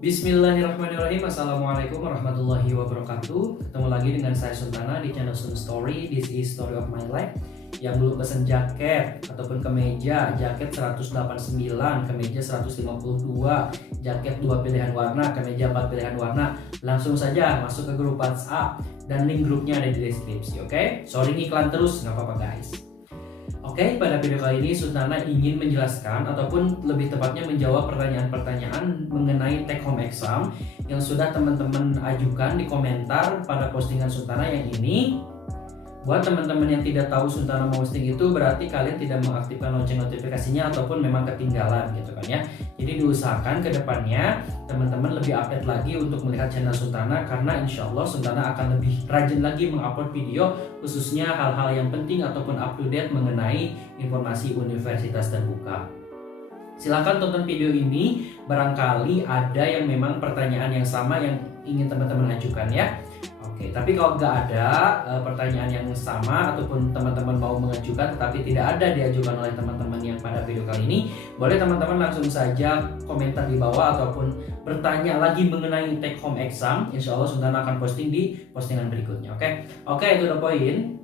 Bismillahirrahmanirrahim. Assalamualaikum warahmatullahi wabarakatuh. Ketemu lagi dengan saya Suntana di channel Sun Story. This is story of my life. Yang belum pesen jaket ataupun kemeja, jaket 189, kemeja 152, jaket 2 pilihan warna, kemeja 4 pilihan warna, langsung saja masuk ke grup WhatsApp dan link grupnya ada di deskripsi. Oke? Sorry iklan terus, nggak apa-apa guys. Oke, pada video kali ini Suntana ingin menjelaskan ataupun lebih tepatnya menjawab pertanyaan-pertanyaan mengenai take home exam yang sudah teman-teman ajukan di komentar pada postingan Suntana yang ini. Buat teman-teman yang tidak tahu Suntana posting itu berarti kalian tidak mengaktifkan lonceng notifikasinya ataupun memang ketinggalan gitu kan ya. Jadi diusahakan ke depannya teman-teman lebih update lagi untuk melihat channel Suntana, karena insya Allah Suntana akan lebih rajin lagi mengupload video khususnya hal-hal yang penting ataupun up to date mengenai informasi universitas terbuka. Silahkan tonton video ini, barangkali ada yang memang pertanyaan yang sama yang ingin teman-teman ajukan ya. Oke, tapi kalau nggak ada pertanyaan yang sama ataupun teman-teman mau mengajukan tetapi tidak ada diajukan oleh teman-teman yang pada video kali ini, boleh teman-teman langsung saja komentar di bawah ataupun bertanya lagi mengenai take home exam. Insya Allah Suntana akan posting di postingan berikutnya. Oke, itu the point.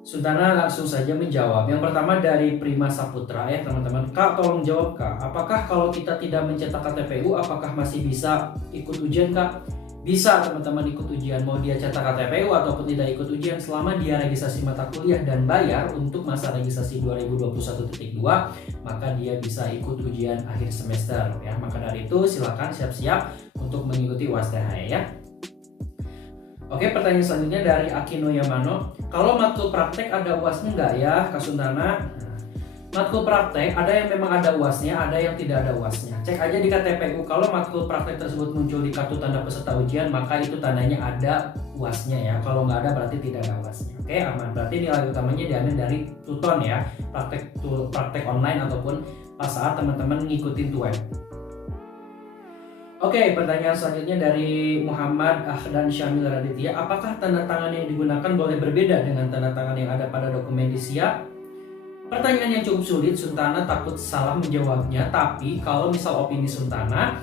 Suntana langsung saja menjawab. Yang pertama dari Prima Saputra ya teman-teman. Kak, tolong jawab Kak, apakah kalau kita tidak mencetak KTPU apakah masih bisa ikut ujian Kak? Bisa teman-teman ikut ujian, mau dia cetak KTPU ataupun tidak ikut ujian, selama dia registrasi mata kuliah dan bayar untuk masa registrasi 2021.2, maka dia bisa ikut ujian akhir semester ya. Maka dari itu silakan siap-siap untuk mengikuti UAS THE ya. Oke, pertanyaan selanjutnya dari Akino Yamano. Kalau matkul praktek ada UASnya nggak ya Kak Suntana? Matkul praktek ada yang memang ada UASnya, ada yang tidak ada UASnya. Cek aja di KTPU, kalau matkul praktek tersebut muncul di kartu tanda peserta ujian, maka itu tandanya ada UASnya ya. Kalau nggak ada berarti tidak ada UASnya. Oke, aman. Berarti nilai utamanya diambil dari tuton ya, praktek online ataupun pas saat teman-teman ngikutin tuan. Oke, pertanyaan selanjutnya dari Muhammad Ahdan Syamil Raditya. Apakah tanda tangan yang digunakan boleh berbeda dengan tanda tangan yang ada pada dokumen DISIA? Pertanyaan yang cukup sulit, Suntana takut salah menjawabnya. Tapi kalau misal opini Suntana,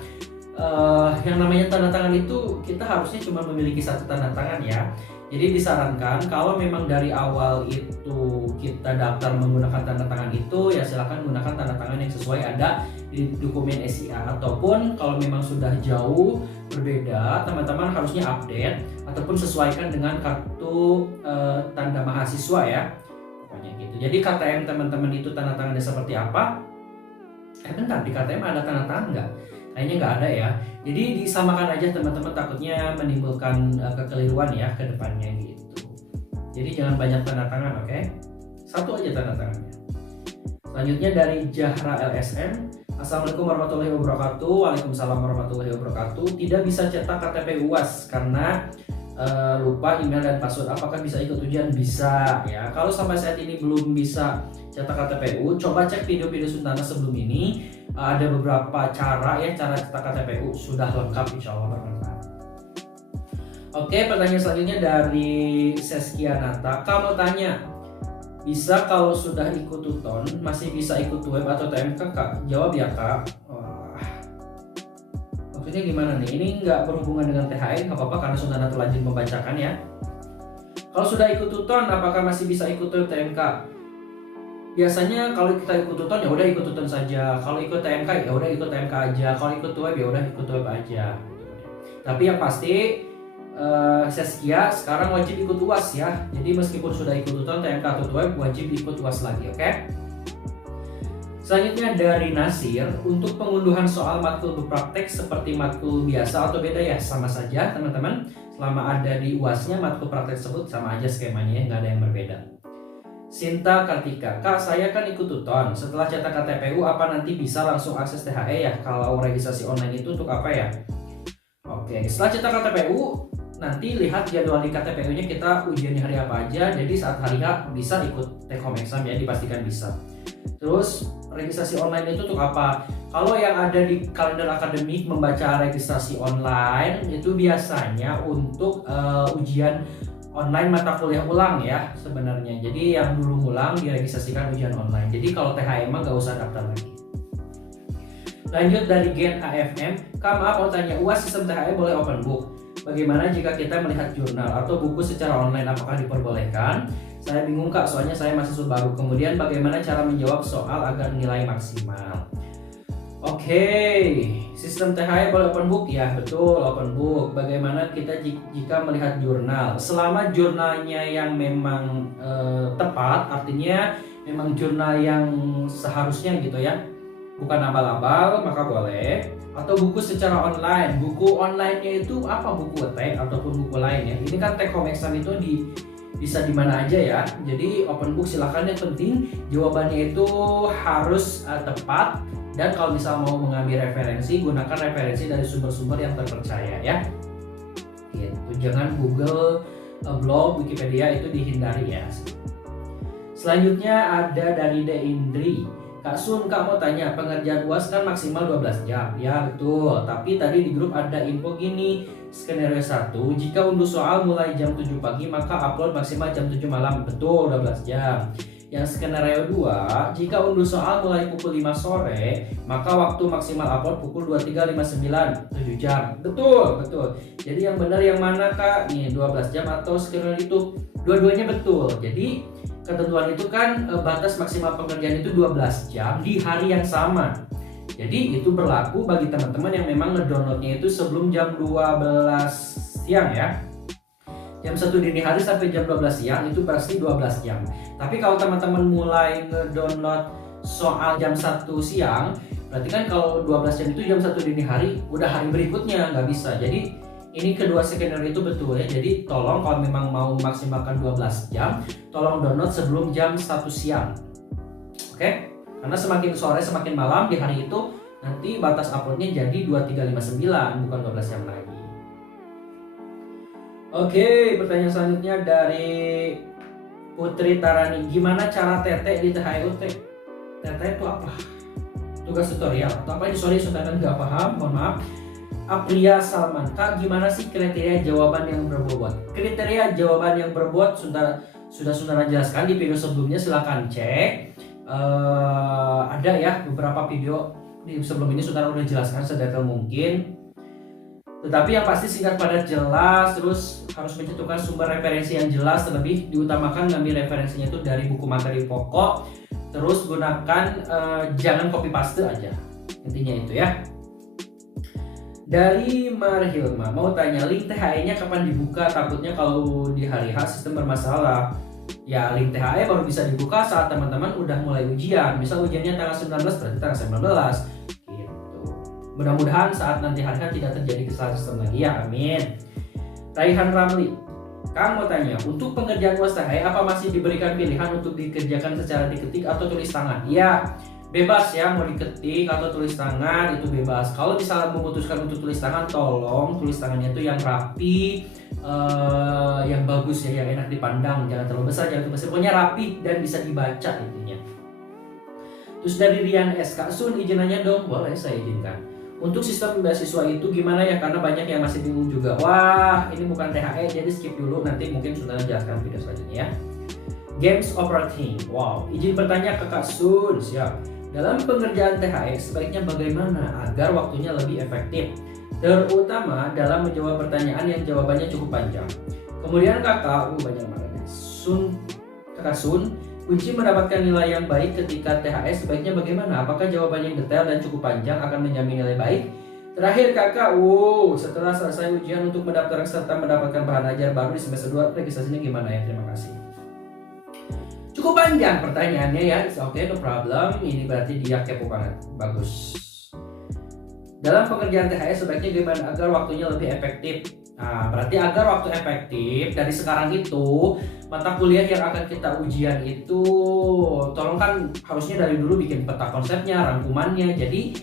yang namanya tanda tangan itu kita harusnya cuma memiliki satu tanda tangan ya. Jadi disarankan kalau memang dari awal itu kita daftar menggunakan tanda tangan itu, ya silahkan gunakan tanda tangan yang sesuai ada di dokumen SIA. Ataupun kalau memang sudah jauh berbeda, teman-teman harusnya update ataupun sesuaikan dengan kartu tanda mahasiswa ya. Pokoknya gitu. Jadi KTM teman-teman itu tanda tangannya seperti apa? Bentar, di KTM ada tanda tangan nggak? Kayaknya nggak ada ya. Jadi disamakan aja teman-teman, takutnya menimbulkan kekeliruan ya ke depannya gitu. Jadi jangan banyak tanda tangan, oke? Satu aja tanda tangannya. Selanjutnya dari Jahra LSM. Assalamualaikum warahmatullahi wabarakatuh. Waalaikumsalam warahmatullahi wabarakatuh. Tidak bisa cetak KTP UAS karena lupa email dan password. Apakah bisa ikut ujian? Bisa ya. Kalau sampai saat ini belum bisa cetak KTPU, coba cek video-video Suntana sebelum ini. Ada beberapa cara ya, cara cetak KTPU sudah lengkap, insya Allah bermanfaat. Oke, pertanyaan selanjutnya dari Seskia Nata. Kamu tanya, bisa kalau sudah ikut tuton masih bisa ikut web atau TMK Kak? Jawab ya Kak. Maksudnya gimana nih? Ini nggak berhubungan dengan THE, nggak apa-apa karena Suntana terlanjur membacakan ya. Kalau sudah ikut tuton, apakah masih bisa ikut web TMK? Biasanya kalau kita ikut tuton ya udah ikut tuton saja. Kalau ikut TMK ya udah ikut TMK aja. Kalau ikut web ya udah ikut web aja. Tapi yang pasti Seskia sekarang wajib ikut UAS ya. Jadi meskipun sudah ikut tuton, TMK atau web wajib ikut UAS lagi, oke? Selanjutnya dari Nasir, untuk pengunduhan soal matkul berpraktek seperti matkul biasa atau beda ya? Sama saja teman-teman. Selama ada di UASnya matkul praktek tersebut sama aja skemanya, nggak ada yang berbeda. Sinta Kartika, Kak saya kan ikut tuton, setelah cetak KTPU apa nanti bisa langsung akses THE ya? Kalau registrasi online itu untuk apa ya? Oke, setelah cetak KTPU nanti lihat jadwal di KTPU-nya kita ujiannya hari apa aja. Jadi saat hari H bisa ikut take home exam ya, dipastikan bisa. Terus registrasi online itu untuk apa? Kalau yang ada di kalender akademik membaca registrasi online itu biasanya untuk ujian online mata kuliah ulang ya sebenarnya. Jadi yang belum ulang diregistrasikan ujian online. Jadi kalau THE emang gak usah daftar lagi. Lanjut dari Gen AFM, Kak maaf mau tanya, UAS sistem THE boleh open book? Bagaimana jika kita melihat jurnal atau buku secara online, apakah diperbolehkan? Saya bingung Kak, soalnya saya mahasiswa baru. Kemudian bagaimana cara menjawab soal agar nilai maksimal? Oke, sistem THE boleh open book ya, betul open book. Bagaimana kita jika melihat jurnal? Selama jurnalnya yang memang tepat, artinya memang jurnal yang seharusnya gitu ya, bukan abal-abal, maka boleh. Atau buku secara online. Buku online-nya itu apa? Buku teks ataupun buku lain ya. Ini kan take home exam itu bisa di mana aja ya. Jadi open book silakan, yang penting jawabannya itu harus tepat. Dan kalau misal mau mengambil referensi, gunakan referensi dari sumber-sumber yang terpercaya ya. Gitu. Jangan Google, blog, Wikipedia itu dihindari ya. Selanjutnya ada dari De Indri. Kak Sun, Kak mau tanya, pengerjaan UAS kan maksimal 12 jam. Ya betul, tapi tadi di grup ada info gini. Skenario 1, jika unduh soal mulai jam 7 pagi maka upload maksimal jam 7 malam. Betul, 12 jam. Yang skenario 2, jika unduh soal mulai pukul 5 sore, maka waktu maksimal upload pukul 23.59, 7 jam. Betul, betul. Jadi yang benar yang mana Kak? Nih, 12 jam atau skenario itu? Dua-duanya betul. Jadi ketentuan itu kan batas maksimal pengerjaan itu 12 jam di hari yang sama. Jadi itu berlaku bagi teman-teman yang memang ngedownloadnya itu sebelum jam 12 siang ya. Jam 1 dini hari sampai jam 12 siang itu pasti 12 jam. Tapi kalau teman-teman mulai ngedownload soal jam 1 siang, berarti kan kalau 12 jam itu jam 1 dini hari, udah hari berikutnya nggak bisa. Jadi ini kedua skenario itu betul ya. Jadi tolong kalau memang mau maksimalkan 12 jam, tolong download sebelum jam 1 siang. Oke? Karena semakin sore semakin malam di hari itu nanti batas uploadnya jadi 23.59 bukan 12 jam lagi. Oke, pertanyaan selanjutnya dari Putri Tarani. Gimana cara TT di THEUT? TT itu apa? Tugas tutorial atau apa ini? Sorry, saudara nggak paham, mohon maaf. Apria Salman, Kak gimana sih kriteria jawaban yang berbobot? Kriteria jawaban yang berbobot sudah saudara jelaskan di video sebelumnya, silahkan cek. Ada ya beberapa video di sebelum ini saudara udah jelaskan sedetail mungkin. Tetapi yang pasti singkat padat jelas, terus harus mencantumkan sumber referensi yang jelas, terlebih diutamakan ngambil referensinya itu dari buku materi pokok, terus gunakan jangan copy paste aja, intinya itu ya. Dari Marhilma, mau tanya link THE-nya kapan dibuka? Takutnya kalau di hari H sistem bermasalah. Ya link THE baru bisa dibuka saat teman-teman udah mulai ujian. Misal ujiannya tanggal 19 berarti tanggal 19. Mudah-mudahan saat nanti hari tidak terjadi kesalahan sistem lagi ya, amin. Raihan Ramli, Kang mau tanya, untuk pengerjaan UAS THE apa masih diberikan pilihan untuk dikerjakan secara diketik atau tulis tangan? Ya, bebas ya, mau diketik atau tulis tangan itu bebas. Kalau misalnya memutuskan untuk tulis tangan, tolong tulis tangannya itu yang rapi, yang bagus ya, yang enak dipandang, jangan terlalu besar, jangan terlalu besar, pokoknya rapi dan bisa dibaca intinya. Terus dari Rian S, Kak Sun izin nanya dong, boleh saya izinkan. Untuk sistem beasiswa itu gimana ya? Karena banyak yang masih bingung juga. Wah, ini bukan THE, jadi skip dulu. Nanti mungkin sudah jelaskan video selanjutnya ya. Games Operating. Wow, izin bertanya ke Kak Sun. Siap. Dalam pengerjaan THE sebaiknya bagaimana agar waktunya lebih efektif? Terutama dalam menjawab pertanyaan yang jawabannya cukup panjang. Kemudian kakak, banyak banget. Kakak Sun, kunci mendapatkan nilai yang baik ketika THE sebaiknya bagaimana? Apakah jawaban yang detail dan cukup panjang akan menjamin nilai baik? Terakhir kakak, setelah selesai ujian untuk mendaftar serta mendapatkan bahan ajar baru di semester 2, registrasinya gimana ya? Terima kasih. Cukup panjang pertanyaannya ya, oke, no problem. Ini berarti dia kepo banget, bagus. Dalam pengerjaan THE sebaiknya gimana agar waktunya lebih efektif? Nah, berarti agar waktu efektif dari sekarang itu mata kuliah yang akan kita ujian itu tolong kan harusnya dari dulu bikin peta konsepnya, rangkumannya. Jadi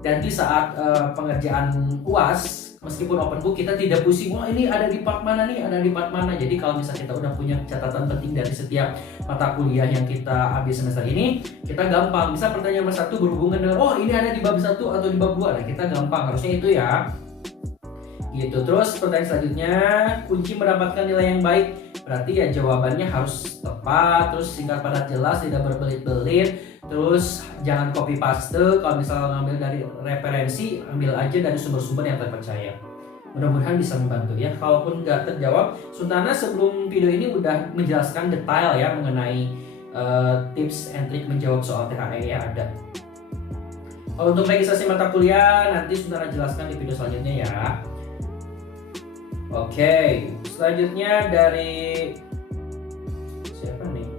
nanti saat pengerjaan UAS meskipun open book kita tidak pusing, wah ini ada di part mana nih, ada di part mana. Jadi kalau misalnya kita udah punya catatan penting dari setiap mata kuliah yang kita ambil semester ini, kita gampang. Bisa pertanyaan nomor 1 berhubungan dengan ini ada di bab 1 atau di bab 2. Nah, kita gampang harusnya itu ya. gitu. Terus pertanyaan selanjutnya, kunci mendapatkan nilai yang baik, berarti ya jawabannya harus tepat, terus singkat padat jelas, tidak berbelit-belit, terus jangan copy paste. Kalau misalnya ngambil dari referensi, ambil aja dari sumber-sumber yang terpercaya. Mudah-mudahan bisa membantu ya. Kalaupun nggak terjawab, Suntana sebelum video ini udah menjelaskan detail ya mengenai tips and trick menjawab soal THE ya, ada. Kalau untuk registrasi mata kuliah nanti Suntana jelaskan di video selanjutnya ya. Oke, selanjutnya dari siapa nih?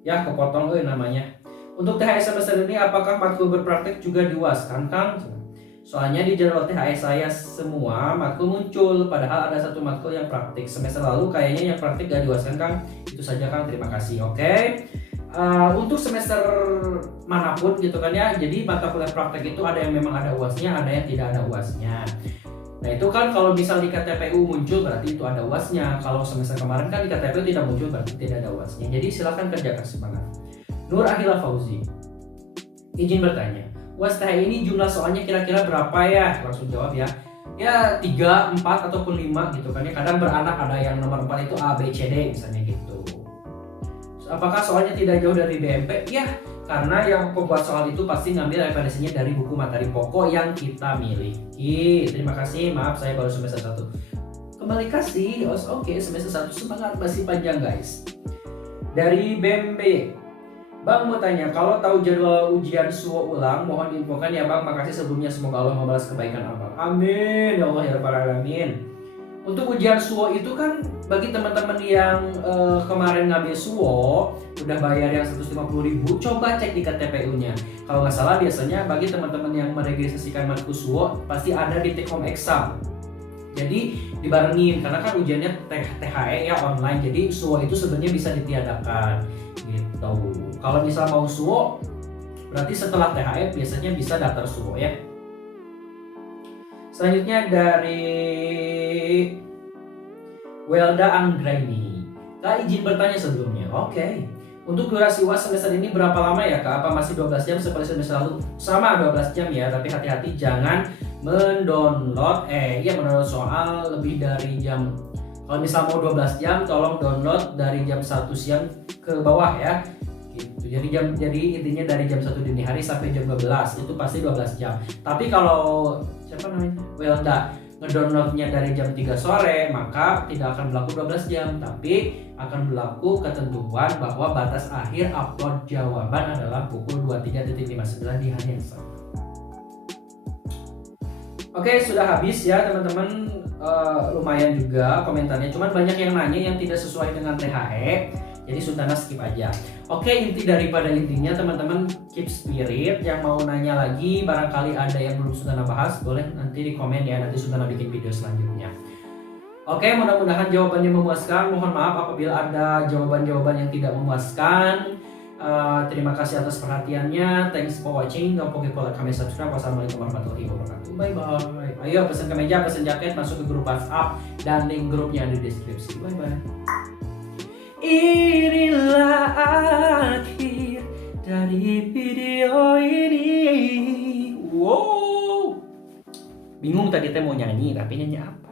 Ya kepotong namanya. Untuk THE semester ini apakah matkul berpraktek juga di UAS kan Kang? Soalnya di jadwal THE saya semua matkul muncul, padahal ada satu matkul yang praktik. Semester lalu kayaknya yang praktik gak di UAS kan Kang? Itu saja Kang, terima kasih. Oke. Untuk semester manapun gitu kan ya, jadi mata kuliah praktek itu ada yang memang ada UASnya, ada yang tidak ada UASnya. Nah itu kan kalau misal di KTPU muncul berarti itu ada UASnya. Kalau semester kemarin kan di KTPU tidak muncul berarti tidak ada UASnya. Jadi silahkan kerjakan semangat. Nur Ahila Fauzi, izin bertanya, UAS THE ini jumlah soalnya kira-kira berapa ya? Langsung jawab ya. Ya 3, 4 ataupun 5 gitu kan ya. Kadang beranak, ada yang nomor 4 itu A, B, C, D misalnya gitu. Apakah soalnya tidak jauh dari BMP? Ya, karena yang pembuat soal itu pasti ngambil referensinya dari buku materi pokok yang kita miliki. Terima kasih, maaf saya baru semester 1. Kembali kasih, oke, semester 1 semangat, masih panjang guys. Dari BMB, Bang mau tanya, kalau tahu jadwal ujian SUO ulang, mohon diinfokan ya Bang. Makasih sebelumnya, semoga Allah membalas kebaikan Abang. Amin, ya Allah ya Rabbal Alamin. Untuk ujian SUO itu kan bagi teman-teman yang kemarin ngambil SUO udah bayar yang 150.000, coba cek di KTPU-nya. Kalau nggak salah biasanya bagi teman-teman yang meregistrasikan matkul SUO pasti ada di take home exam. Jadi dibarengin karena kan ujiannya THE ya online. Jadi SUO itu sebenarnya bisa ditiadakan gitu. Kalau misal mau SUO berarti setelah THE biasanya bisa daftar SUO ya. Selanjutnya dari Welda Anggraini, Kak izin bertanya sebelumnya. Oke. Untuk durasi UAS semester ini berapa lama ya Kak? Apa masih 12 jam seperti semester lalu? Sama 12 jam ya, tapi hati-hati jangan mendownload soal lebih dari jam. Kalau misal mau 12 jam tolong download dari jam 1 siang ke bawah ya. Gitu. Jadi intinya dari jam 1 dini hari sampai jam 12 itu pasti 12 jam. Tapi kalau siapa namanya? Welda ngedownloadnya dari jam 3 sore maka tidak akan berlaku 12 jam, tapi akan berlaku ketentuan bahwa batas akhir upload jawaban adalah pukul 23.59 di hari yang sama. Oke, sudah habis ya teman-teman. Lumayan juga komentarnya, cuman banyak yang nanya yang tidak sesuai dengan THE, jadi Suntana skip aja. Oke, inti daripada intinya teman-teman keep spirit. Yang mau nanya lagi, barangkali ada yang belum Suntana bahas, boleh nanti di komen ya, nanti Suntana bikin video selanjutnya. Oke, mudah-mudahan jawabannya memuaskan. Mohon maaf apabila ada jawaban-jawaban yang tidak memuaskan. Terima kasih atas perhatiannya. Thanks for watching. Don't forget to like, comment, subscribe. Wassalamualaikum warahmatullahi wabarakatuh. Bye bye. Ayo pesan kemeja, pesan jaket, masuk ke grup WhatsApp dan link grupnya di deskripsi. Bye bye. Inilah akhir dari video ini. Wow. Bingung tadi teh mau nyanyi, tapi nyanyi apa?